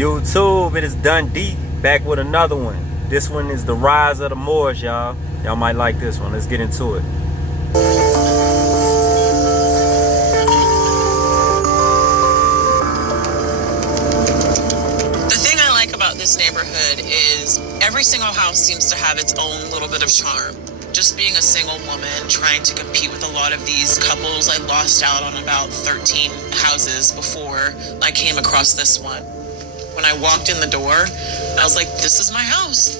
YouTube, it is Dundee back with another one. This one is the rise of the Moors, y'all. Y'all might like this one. Let's get into it. The thing I like about this neighborhood is every single house seems to have its own little bit of charm. Just being a single woman trying to compete with a lot of these couples, I lost out on about 13 houses before I came across this one. When I walked in the door, I was like, this is my house.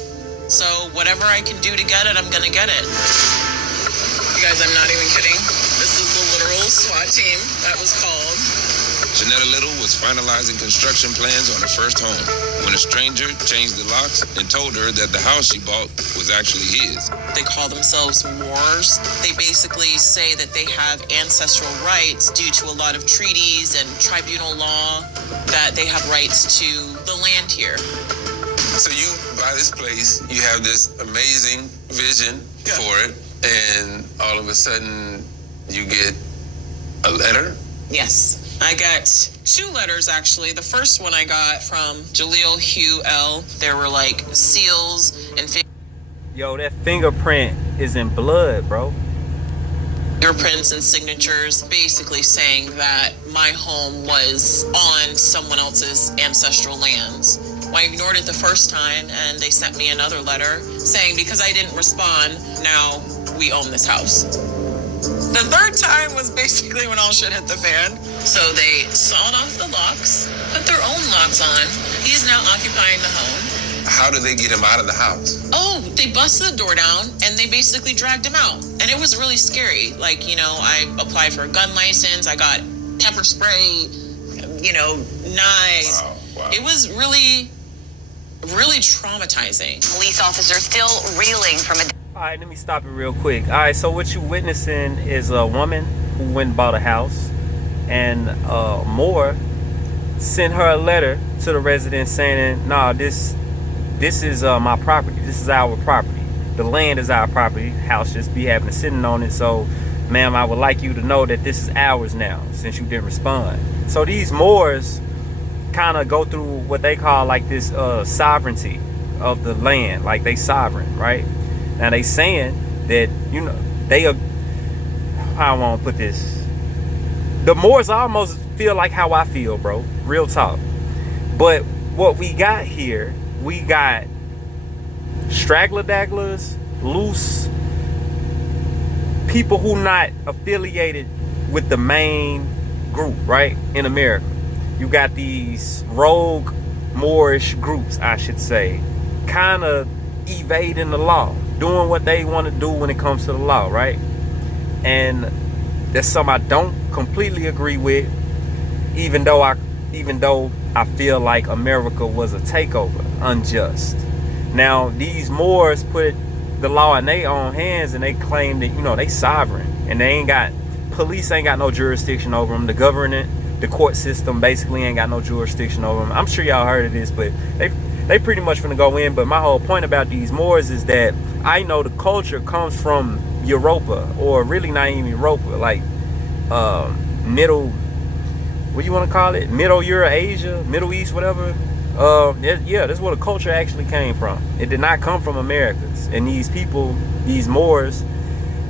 So whatever I can do to get it, I'm gonna get it. You guys, I'm not even kidding. This is the literal SWAT team that was called. Janetta Little was finalizing construction plans on her first home when a stranger changed the locks and told her that the house she bought was actually his. They call themselves Moors. They basically say that they have ancestral rights due to a lot of treaties and tribunal law, that they have rights to the land here. So you buy this place, you have this amazing vision for it, and all of a sudden you get a letter? Yes. I got 2 letters, actually. The first one I got from Jaleel Hugh L. There were like seals and Yo, that fingerprint is in blood, bro. fingerprints and signatures, basically saying that my home was on someone else's ancestral lands. Well, I ignored it the first time, and they sent me another letter saying because I didn't respond, now we own this house. The third time was basically when all shit hit the fan. So they sawed off the locks, put their own locks on. He's now occupying the home. How did they get him out of the house? Oh, they busted the door down and they basically dragged him out. And it was really scary. Like, you know, I applied for a gun license. I got pepper spray, you know, knives. Wow. It was really traumatizing. Police officers still reeling from a... All right, let me stop it real quick. All right, so what you're witnessing is a woman who went and bought a house, and Moore sent her a letter to the resident saying, nah, this is my property. This is our property. The land is our property. House just be having sitting on it. So, ma'am, I would like you to know that this is ours now since you didn't respond. So these Moors kind of go through what they call like this sovereignty of the land. Like they sovereign, right? Now they saying that, you know, they are, how I want to put this, the Moors almost feel like how I feel, bro. Real talk. But what we got here, we got straggler-dagglers, loose people who not affiliated with the main group, right, in America. You got these rogue Moorish groups, I should say, kind of evading the law, doing what they want to do when it comes to the law, right? And that's something I don't completely agree with, even though I feel like America was a takeover, unjust. Now these Moors put the law in their own hands, and they claim that, you know, they sovereign, and police ain't got no jurisdiction over them. The court system basically ain't got no jurisdiction over them. I'm sure y'all heard of this, but they pretty much finna go in. But my whole point about these Moors is that I know the culture comes from Europa, or really not even Europa, like middle, what do you want to call it? Middle Eurasia, Middle East, whatever. Yeah, that's where the culture actually came from. It did not come from Americas. And these people, these Moors,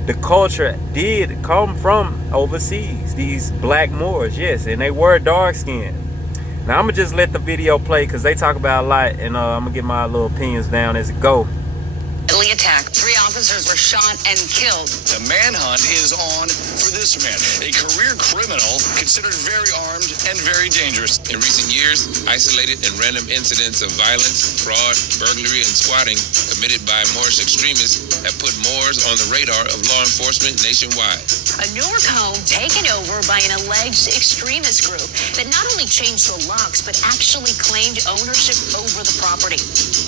the culture did come from overseas. These black Moors, yes, and they were dark skinned. Now I'm gonna just let the video play because they talk about a lot, and I'm gonna get my little opinions down as it go. Attack. 3 officers were shot and killed. The manhunt is on for this man, a career criminal considered very armed and very dangerous. In recent years, isolated and random incidents of violence, fraud, burglary, and squatting committed by Moorish extremists have put Moors on the radar of law enforcement nationwide. A Newark home taken over by an alleged extremist group that not only changed the locks, but actually claimed ownership over the property.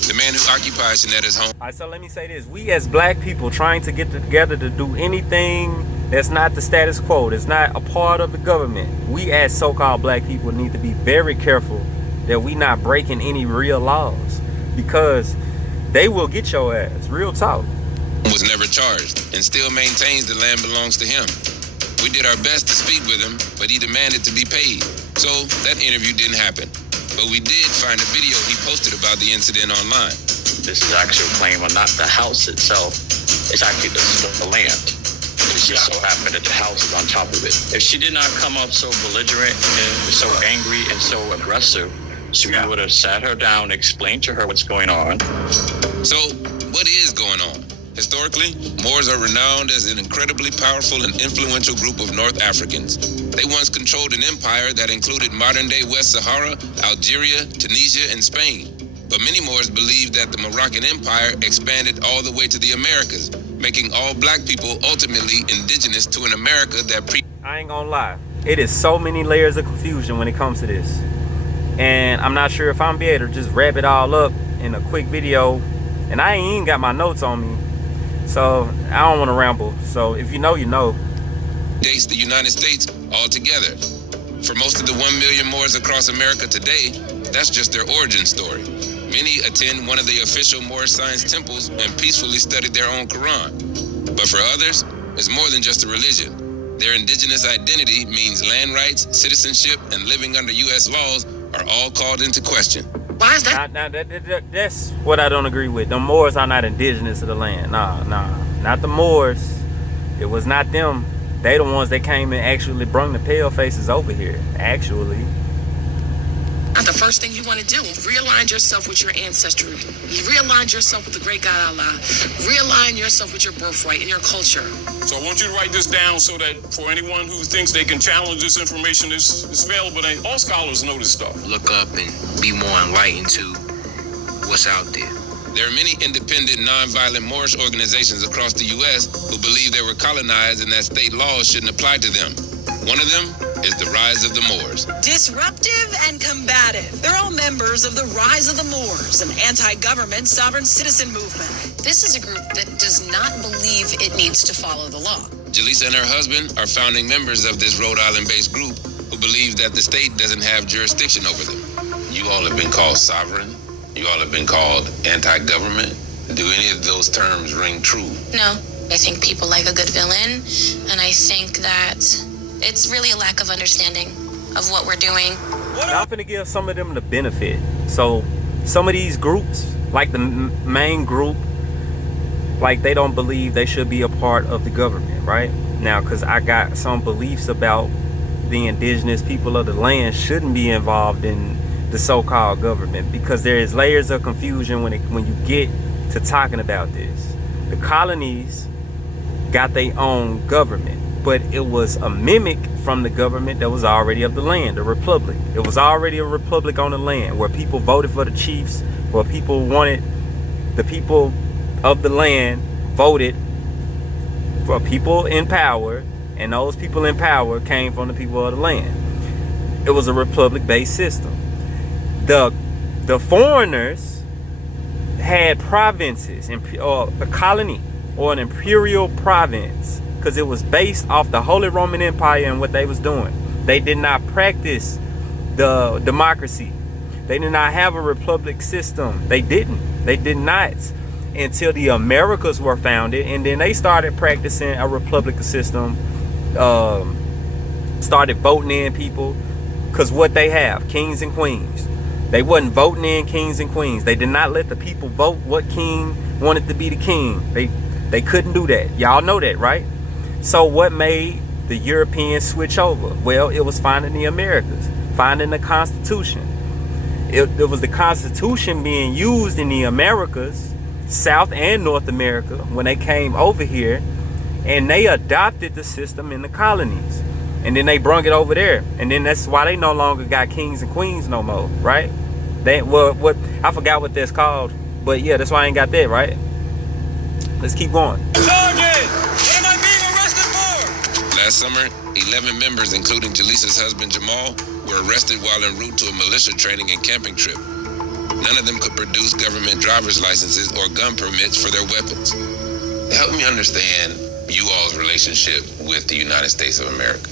The man who occupies Janetta's home. All right, so let me say this. We as black people trying to get together to do anything that's not the status quo, that's not a part of the government, we as so-called black people need to be very careful that we not breaking any real laws, because they will get your ass. Real talk. Was never charged and still maintains the land belongs to him. We did our best to speak with him, but he demanded to be paid. So that interview didn't happen. but we did find a video he posted about the incident online. This is actually a claim on not the house itself. It's actually the land. It just so happened that the house is on top of it. If she did not come up so belligerent and so angry and so aggressive, we would have sat her down, explained to her what's going on. So, what is going on? Historically, Moors are renowned as an incredibly powerful and influential group of North Africans. They once controlled an empire that included modern-day West Sahara, Algeria, Tunisia, and Spain. But many Moors believe that the Moroccan Empire expanded all the way to the Americas, making all black people ultimately indigenous to an America that I ain't gonna lie. It is so many layers of confusion when it comes to this. And I'm not sure if I'm be able to just wrap it all up in a quick video. And I ain't even got my notes on me. So I don't want to ramble. So if you know, you know. dates the United States altogether. For most of the 1 million Moors across America today, that's just their origin story. Many attend one of the official Moorish science temples and peacefully study their own Quran. But for others, it's more than just a religion. Their indigenous identity means land rights, citizenship, and living under U.S. laws are all called into question. Why is that? That's what I don't agree with. The Moors are not indigenous to the land. Nah, not the Moors. It was not them. They the ones that came and actually brought the pale faces over here, actually. Not the first thing you want to do. Realign yourself with your ancestry. Realign yourself with the great God Allah. Realign yourself with your birthright and your culture. So I want you to write this down so that for anyone who thinks they can challenge this information, it's available. And all scholars know this stuff. Look up and be more enlightened to what's out there. There are many independent, nonviolent Moorish organizations across the U.S. who believe they were colonized and that state laws shouldn't apply to them. One of them is the Rise of the Moors. Disruptive and combative. They're all members of the Rise of the Moors, an anti-government sovereign citizen movement. This is a group that does not believe it needs to follow the law. Jaleesa and her husband are founding members of this Rhode Island-based group who believe that the state doesn't have jurisdiction over them. You all have been called sovereign. You all have been called anti-government. Do any of those terms ring true? No, I think people like a good villain, and I think that it's really a lack of understanding of what we're doing. Now I'm finna give some of them the benefit. So some of these groups, like the main group, like they don't believe they should be a part of the government, right? Now, because I got some beliefs about the indigenous people of the land shouldn't be involved in the so-called government, because there is layers of confusion when you get to talking about this. The colonies got their own government, but it was a mimic from the government that was already of the land, the republic. It was already a republic on the land where people voted for the chiefs, where people wanted, the people of the land voted for people in power, and those people in power came from the people of the land. It was a republic-based system. The foreigners had provinces, or a colony, or an imperial province, because it was based off the Holy Roman Empire and what they was doing. They did not practice the democracy. They did not have a republic system. They did not until the Americas were founded, and then they started practicing a republic system, started voting in people, because what they have, kings and queens. They wasn't voting in kings and queens. They did not let the people vote what king wanted to be the king. They couldn't do that. Y'all know that, right? So what made the Europeans switch over? Well, it was finding the Americas, finding the Constitution. It was the Constitution being used in the Americas, South and North America, when they came over here, and they adopted the system in the colonies. And then they brung it over there. And then that's why they no longer got kings and queens no more, right? What I forgot what that's called. But yeah, that's why I ain't got that, right? Let's keep going. Sergeant, what am I being arrested for? Last summer, 11 members, including Jaleesa's husband Jamal, were arrested while en route to a militia training and camping trip. None of them could produce government driver's licenses or gun permits for their weapons. Help me understand you all's relationship with the United States of America.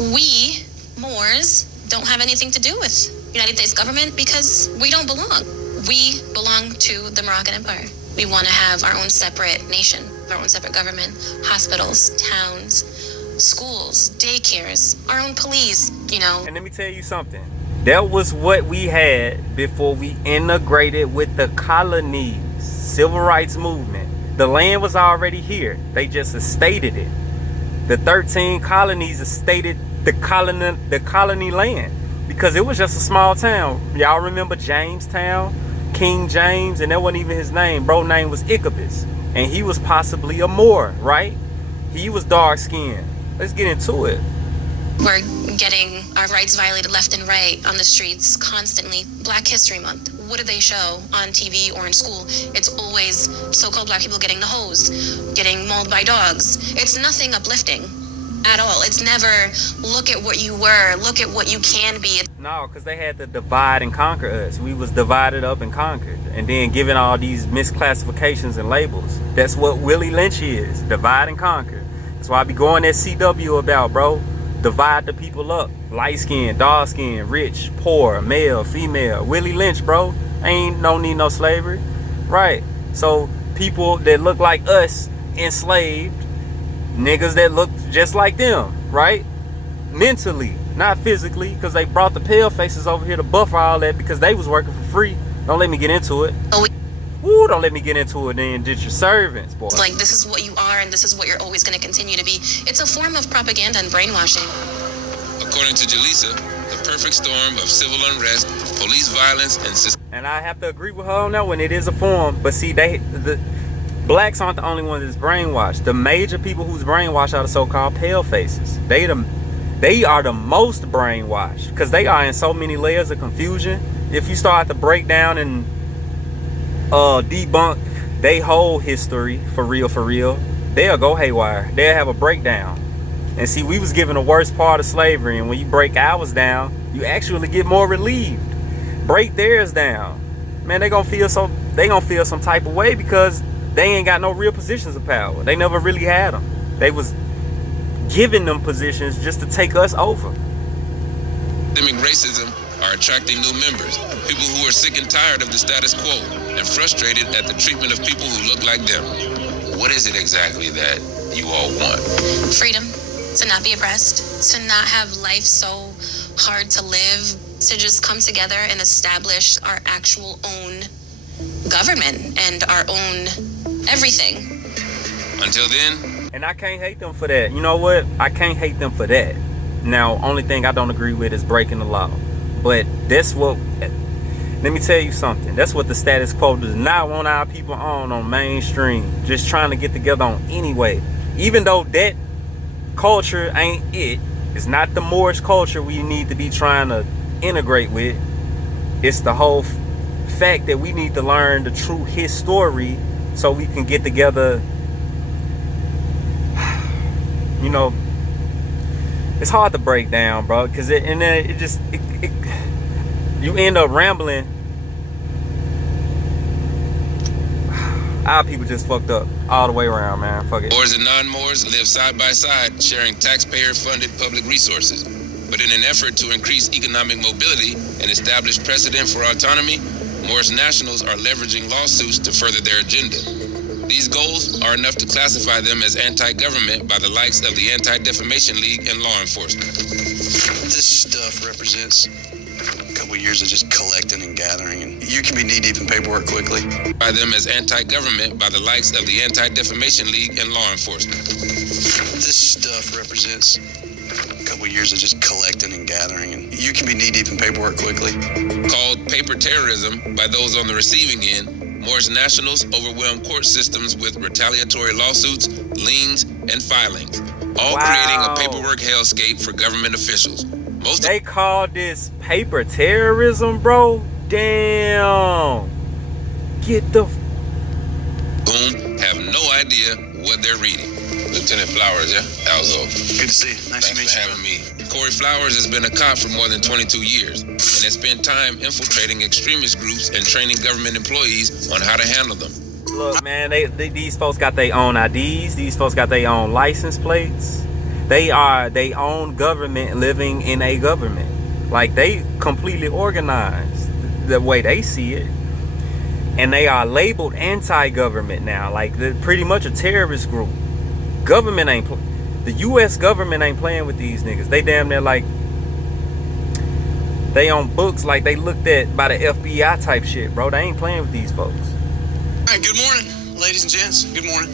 We, Moors, don't have anything to do with United States government because we don't belong. We belong to the Moroccan Empire. We want to have our own separate nation, our own separate government, hospitals, towns, schools, daycares, our own police, you know. And let me tell you something. That was what we had before we integrated with the colonies. Civil rights movement. The land was already here. They just estated it. The 13 colonies estated the colony land because it was just a small town. Y'all remember Jamestown? King James, and that wasn't even his name. Bro name was Ichabus, and he was possibly a Moor, right? He was dark skinned. Let's get into it. We're getting our rights violated left and right on the streets constantly. Black History Month. What do they show on TV or in school? It's always so-called black people getting the hose, getting mauled by dogs. It's nothing uplifting at all. It's never look at what you were, look at what you can be. No, because they had to divide and conquer us. We was divided up and conquered, and then given all these misclassifications and labels. That's what Willie Lynch is, divide and conquer. That's why I be going at CW about, bro. Divide the people up. Light skin, dark skin, rich, poor, male, female. Willie Lynch, bro. Ain't no need no slavery. Right. So people that look like us enslaved, niggas that look just like them, right? Mentally, not physically, because they brought the pale faces over here to buffer all that because they was working for free. Don't let me get into it. Ooh, don't let me get into it then. Did your servants, boy. Like, this is what you are and this is what you're always going to continue to be. It's a form of propaganda and brainwashing. According to Jaleesa, the perfect storm of civil unrest, police violence, and I have to agree with her on that one. It is a form, but see, the blacks aren't the only ones that's brainwashed. The major people who's brainwashed are the so-called pale faces. They are the most brainwashed because they are in so many layers of confusion. If you start to break down and debunk they whole history for real, they'll go haywire. They'll have a breakdown. And see, we was given the worst part of slavery, and when you break ours down, you actually get more relieved. Break theirs down, man, they gonna feel some type of way because they ain't got no real positions of power. They never really had them. They was giving them positions just to take us over. Systemic racism are attracting new members, people who are sick and tired of the status quo and frustrated at the treatment of people who look like them. What is it exactly that you all want? Freedom, to not be oppressed, to not have life so hard to live, to just come together and establish our actual own government and our own everything. Until then. And I can't hate them for that. You know what? I can't hate them for that. Now, only thing I don't agree with is breaking the law. But that's what, let me tell you something. That's what the status quo does not want our people on mainstream. Just trying to get together on anyway. Even though that culture ain't it. It's not the Moorish culture we need to be trying to integrate with. It's the whole fact that we need to learn the true history so we can get together. You know, it's hard to break down, bro, because you end up rambling. Our people just fucked up all the way around, man. Fuck it. Moors and non-Moors live side by side, sharing taxpayer-funded public resources. But in an effort to increase economic mobility and establish precedent for autonomy, Moorish nationals are leveraging lawsuits to further their agenda. These goals are enough to classify them as anti-government by the likes of the Anti-Defamation League and law enforcement. This stuff represents a couple years of just collecting and gathering, and you can be knee-deep in paperwork quickly. By them as anti-government by the likes of the Anti-Defamation League and law enforcement. This stuff represents a couple years of just collecting and gathering, and you can be knee-deep in paperwork quickly. Called paper terrorism by those on the receiving end, Moorish nationals overwhelm court systems with retaliatory lawsuits, liens, and filings, all creating a paperwork hellscape for government officials. They call this paper terrorism, bro? Damn. Get the... Boom, have no idea what they're reading. Lieutenant Flowers, yeah? Alzo. Good to see you. Nice to meet you. Thanks for having me. Corey Flowers has been a cop for more than 22 years and has spent time infiltrating extremist groups and training government employees on how to handle them. Look, man, these folks got their own IDs. These folks got their own license plates. They are their own government living in a government. Like, they completely organized the way they see it. And they are labeled anti-government now. Like, they're pretty much a terrorist group. Government ain't the U.S. government ain't playing with these niggas. They damn near like They on books like they looked at by the FBI type shit, bro. They ain't playing with these folks. All right, good morning, ladies and gents. Good morning.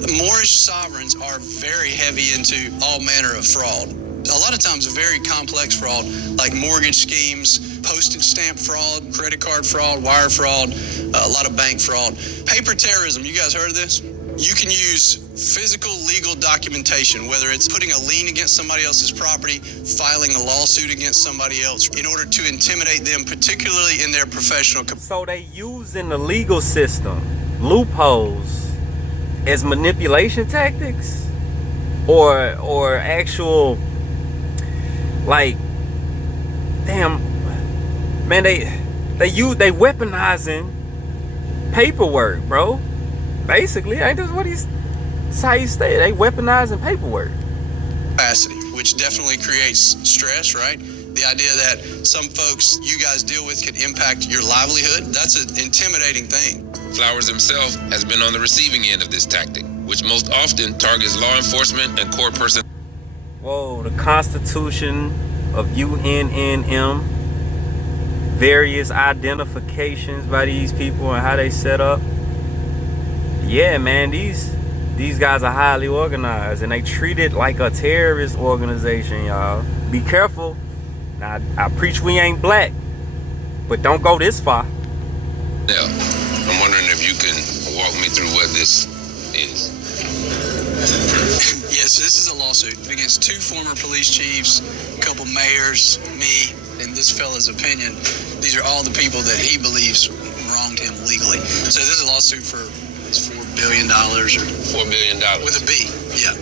The Moorish sovereigns are very heavy into all manner of fraud. A lot of times very complex fraud, like mortgage schemes, postage stamp fraud, credit card fraud, wire fraud, a lot of bank fraud. Paper terrorism, you guys heard of this? You can use physical legal documentation, whether it's putting a lien against somebody else's property, filing a lawsuit against somebody else, in order to intimidate them, particularly in their professional capacity. So they using the legal system, loopholes, as manipulation tactics, or actual, like, damn, man, they weaponizing paperwork, bro. Basically, ain't this what that's how you say it? They weaponizing paperwork. Capacity, which definitely creates stress, right? The idea that some folks you guys deal with can impact your livelihood, that's an intimidating thing. Flowers himself has been on the receiving end of this tactic, which most often targets law enforcement and court personnel. Whoa, the Constitution of UNNM, various identifications by these people and how they set up. Yeah, man, these guys are highly organized and they treat it like a terrorist organization, y'all. Be careful. Now, I preach we ain't black, but don't go this far. Yeah, I'm wondering if you can walk me through what this is. Yes, this is a lawsuit against 2 former police chiefs, a couple mayors, me, and this fella's opinion. These are all the people that he believes wronged him legally. So this is a lawsuit for $4 billion or $4 billion. With a B, yeah.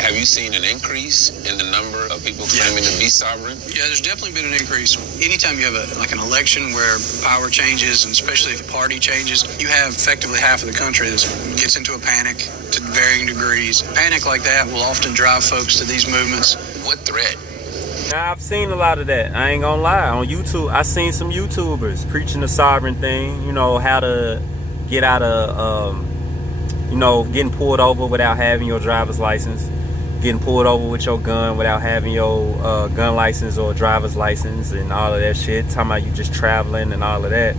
Have you seen an increase in the number of people claiming to be sovereign? Yeah, there's definitely been an increase. Anytime you have an election where power changes, and especially if a party changes, you have effectively half of the country that gets into a panic to varying degrees. Panic like that will often drive folks to these movements. What threat? Now, I've seen a lot of that. I ain't gonna lie. On YouTube, I seen some YouTubers preaching the sovereign thing. You know, how to get out of, getting pulled over without having your driver's license. Getting pulled over with your gun without having your gun license or driver's license and all of that shit. Talking about you just traveling and all of that.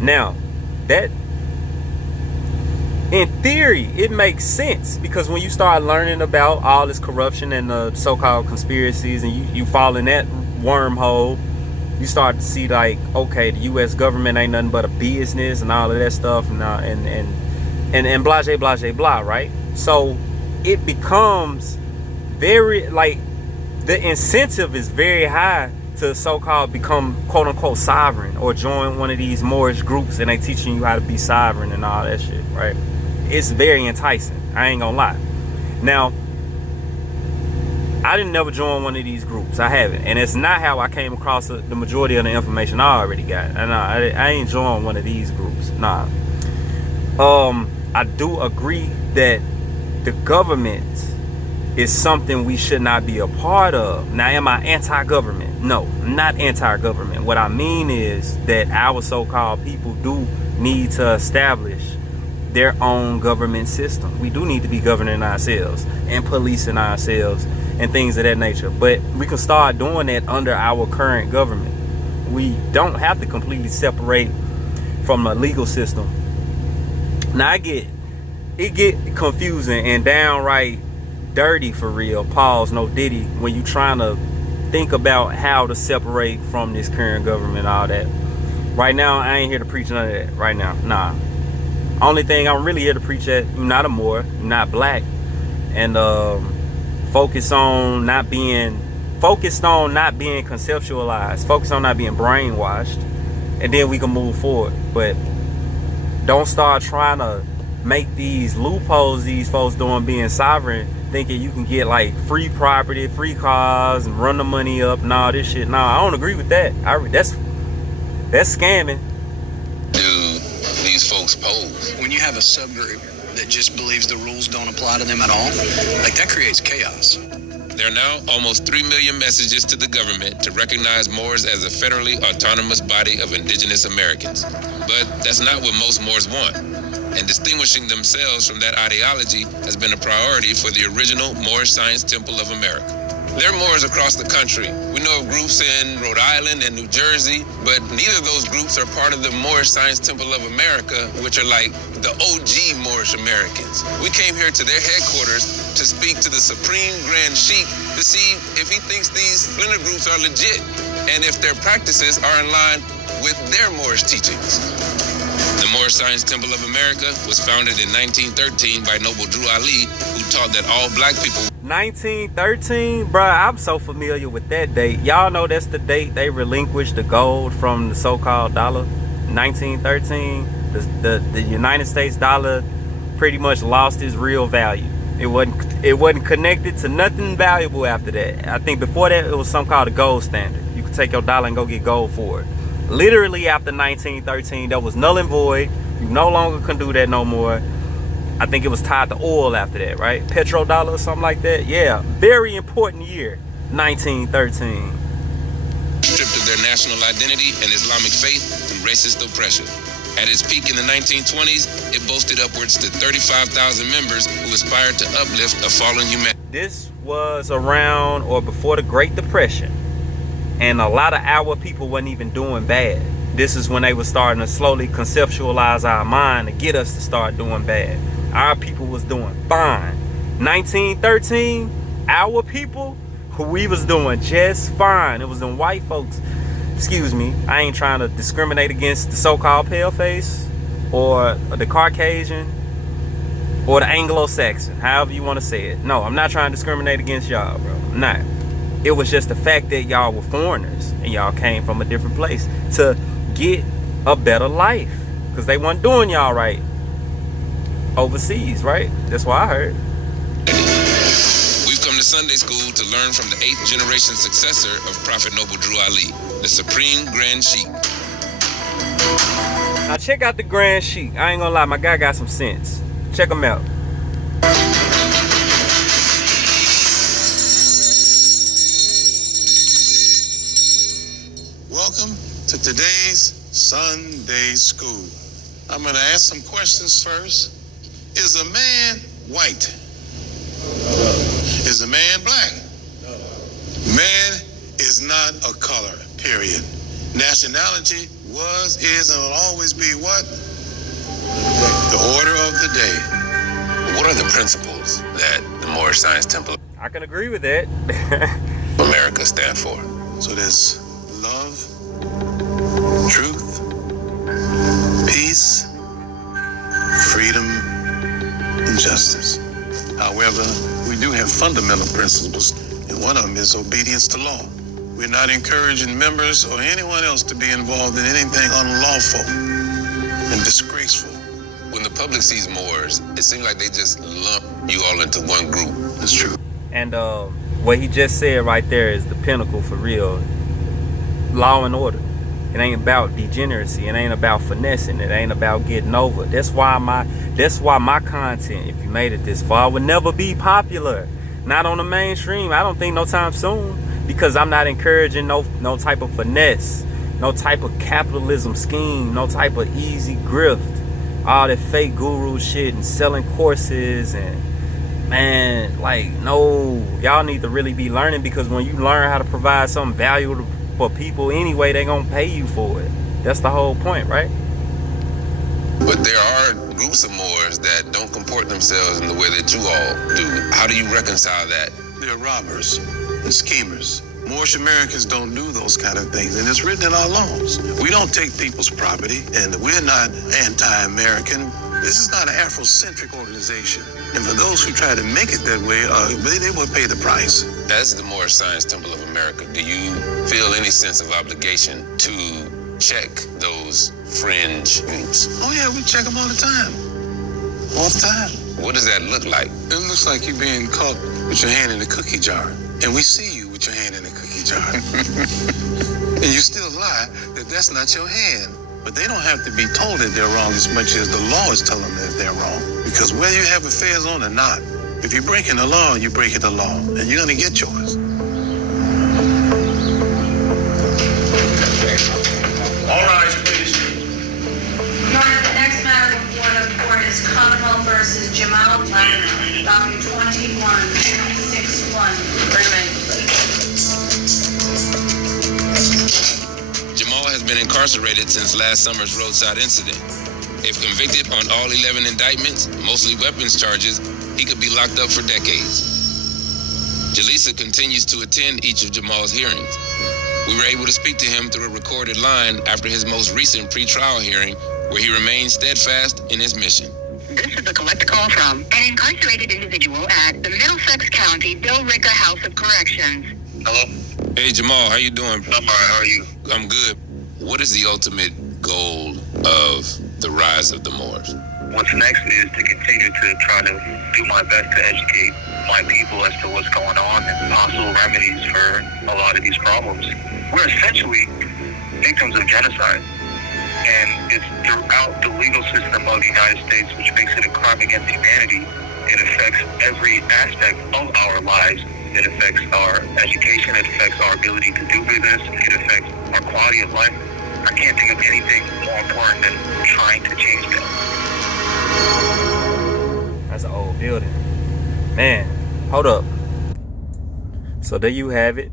Now, that, in theory, it makes sense, because when you start learning about all this corruption and the so-called conspiracies, and you fall in that wormhole, you start to see, like, okay, the U.S. government ain't nothing but a business and all of that stuff, and blah, blah, right? So it becomes very, like, the incentive is very high to so-called become quote-unquote sovereign or join one of these Moorish groups, and they teaching you how to be sovereign and all that shit, right? It's very enticing, I ain't gonna lie. Now, I didn't never join one of these groups. I haven't, and it's not how I came across the majority of the information I already got. And I ain't joined one of these groups. Nah. I do agree that the government is something we should not be a part of. Now, am I anti-government? No, I'm not anti-government. What I mean is that our so-called people do need to establish their own government system. We do need to be governing ourselves and policing ourselves and things of that nature. But we can start doing that under our current government. We don't have to completely separate from the legal system. Now, it get confusing and downright dirty, for real, pause, no diddy, when you trying to think about how to separate from this current government, all that. Right now, I ain't here to preach none of that right now. Nah. Only thing I'm really here to preach at, you're not a Moor, you're not black, and focus on not being conceptualized, focus on not being brainwashed, and then we can move forward. But don't start trying to make these loopholes these folks doing being sovereign, thinking you can get like free property, free cars, and run the money up and all this shit. No, I don't agree with that. That's scamming. Do these folks pose? When you have a subgroup that just believes the rules don't apply to them at all, like, that creates chaos. There are now almost 3 million messages to the government to recognize Moors as a federally autonomous body of indigenous Americans. But that's not what most Moors want. And distinguishing themselves from that ideology has been a priority for the original Moorish Science Temple of America. There are Moors across the country. We know of groups in Rhode Island and New Jersey, but neither of those groups are part of the Moorish Science Temple of America, which are like the OG Moorish Americans. We came here to their headquarters to speak to the Supreme Grand Sheikh to see if he thinks these splinter groups are legit and if their practices are in line with their Moorish teachings. The Moorish Science Temple of America was founded in 1913 by Noble Drew Ali, who taught that all black people... 1913? Bruh, I'm so familiar with that date. Y'all know that's the date they relinquished the gold from the so-called dollar? 1913? The United States dollar pretty much lost its real value. It wasn't connected to nothing valuable after that. I think before that, it was something called a gold standard. You could take your dollar and go get gold for it. Literally after 1913, that was null and void. You no longer can do that no more. I think it was tied to oil after that, right? Petrodollar or something like that. Yeah, very important year, 1913. Stripped of their national identity and Islamic faith through racist oppression. At its peak in the 1920s, it boasted upwards to 35,000 members who aspired to uplift a fallen humanity. This was around or before the Great Depression. And a lot of our people wasn't even doing bad. This is when they were starting to slowly conceptualize our mind to get us to start doing bad. Our people was doing fine. 1913, our people, we was doing just fine. It was them white folks. Excuse me, I ain't trying to discriminate against the so-called paleface or the Caucasian or the Anglo-Saxon, however you want to say it. No, I'm not trying to discriminate against y'all, bro. I'm not. It was just the fact that y'all were foreigners and y'all came from a different place to get a better life because they weren't doing y'all right overseas, right? That's what I heard. We've come to Sunday school to learn from the 8th generation successor of Prophet Noble Drew Ali, the Supreme Grand Sheikh. Now check out the Grand Sheikh. I ain't gonna lie, my guy got some sense. Check him out. Welcome to today's Sunday school. I'm going to ask some questions first. Is a man white? No. Is a man black? No. Man is not a color, period. Nationality was, is, and will always be what? The order of the day. What are the principles that the Moorish Science Temple I can agree with that. of America stand for? So there's love, truth, peace, freedom, and justice. However, we do have fundamental principles, and one of them is obedience to law. We're not encouraging members or anyone else to be involved in anything unlawful and disgraceful. When the public sees Moors, it seems like they just lump you all into one group. That's true. And what he just said right there is the pinnacle for real. Law and order. It ain't about degeneracy. It ain't about finessing. It ain't about getting over. That's why my content, if you made it this far, would never be popular. Not on the mainstream. I don't think no time soon. Because I'm not encouraging no type of finesse. No type of capitalism scheme. No type of easy grift. All that fake guru shit and selling courses and man, like, no, y'all need to really be learning, because when you learn how to provide something valuable for people anyway, they gonna pay you for it. That's the whole point, right? But there are groups of Moors that don't comport themselves in the way that you all do. How do you reconcile that? They're robbers and schemers. Moorish Americans don't do those kind of things, and it's written in our laws. We don't take people's property, and we're not anti-American. This is not an Afrocentric organization. And for those who try to make it that way, they will pay the price. As the Moorish Science Temple of America, do you feel any sense of obligation to check those fringe groups? Oh yeah, we check them all the time. All the time. What does that look like? It looks like you're being caught with your hand in a cookie jar. And we see you with your hand in a cookie jar. And you still lie that that's not your hand. But they don't have to be told that they're wrong as much as the law is telling them that they're wrong. Because whether you have affairs on or not, if you're breaking the law, you're breaking the law. And you're going to get yours. All rise, please. Your Honor, the next matter before the court is Commonwealth versus Jamal Platinum, document 21-261. Remain. incarcerated since last summer's roadside incident. If convicted on all 11 indictments, mostly weapons charges, he could be locked up for decades. Jaleesa continues to attend each of Jamal's hearings. We were able to speak to him through a recorded line after his most recent pretrial hearing, where he remained steadfast in his mission. This is a collect call from an incarcerated individual at the Middlesex County Billerica House of Corrections. Hello? Hey, Jamal, how you doing? I'm all right, how are you? I'm good. What is the ultimate goal of the rise of the Moors? What's next is to continue to try to do my best to educate my people as to what's going on and possible remedies for a lot of these problems. We're essentially victims of genocide, and it's throughout the legal system of the United States, which makes it a crime against humanity. It affects every aspect of our lives. It affects our education, it affects our ability to do business, it affects our quality of life. I can't think of anything more important than trying to change that. That's an old building. Man, hold up. So there you have it.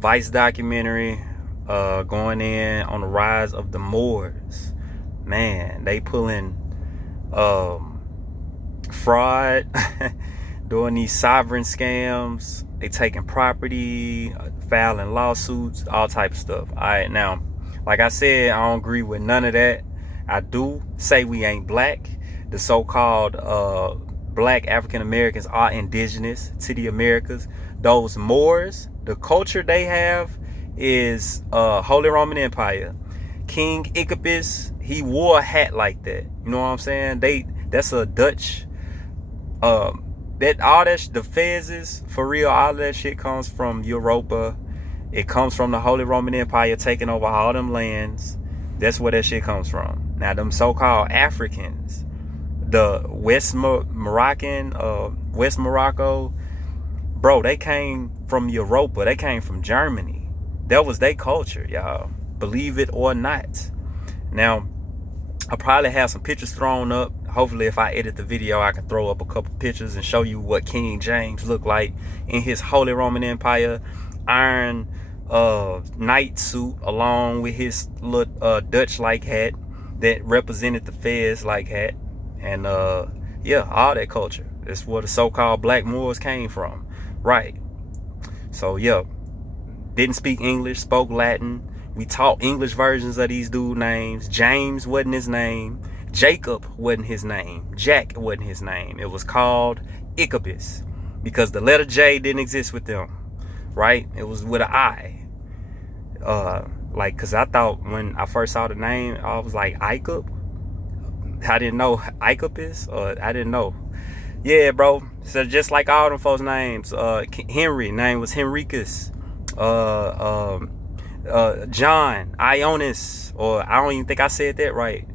Vice documentary going in on the rise of the Moors. Man, they pulling fraud, doing these sovereign scams. They taking property, filing lawsuits, all type of stuff. All right, now, like I said, I don't agree with none of that. I do say we ain't black. The so-called black African Americans are indigenous to the Americas. Those Moors, the culture they have is Holy Roman Empire. King Ichabus, he wore a hat like that. You know what I'm saying? That's a Dutch. The fezzes, for real, all that shit comes from Europa. It comes from the Holy Roman Empire taking over all them lands. That's where that shit comes from. Now, them so-called Africans, the West Morocco, bro, they came from Europa. They came from Germany. That was their culture, y'all. Believe it or not. Now, I'll probably have some pictures thrown up. Hopefully, if I edit the video, I can throw up a couple pictures and show you what King James looked like in his Holy Roman Empire iron knight suit, along with his little Dutch-like hat that represented the Fez-like hat. And yeah, all that culture. That's where the so-called black Moors came from. Right. So, yeah. Didn't speak English, spoke Latin. We taught English versions of these dude names. James wasn't his name. Jacob wasn't his name. Jack wasn't his name. It was called Ichabus because the letter J didn't exist with them. Right? It was with an I. Because I thought when I first saw the name, I was like, Icab? I didn't know Ichabus, or I didn't know. Yeah, bro. So just like all them folks' names, Henry, name was Henricus. John, Ionis, or I don't even think I said that right.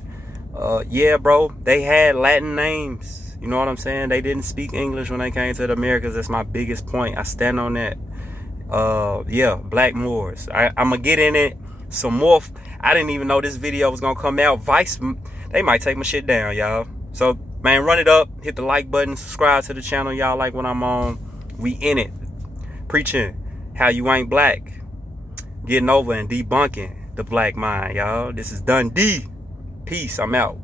Yeah, bro, they had Latin names. You know what I'm saying? They didn't speak English when they came to the Americas. That's my biggest point. I stand on that. Yeah, Black Moors. I'm gonna get in it some more. I didn't even know this video was gonna come out. Vice, they might take my shit down, y'all. So, man, run it up. Hit the like button. Subscribe to the channel. Y'all like what I'm on. We in it. Preaching how you ain't black. Getting over and debunking the black mind, y'all. This is Dundee. Peace. I'm out.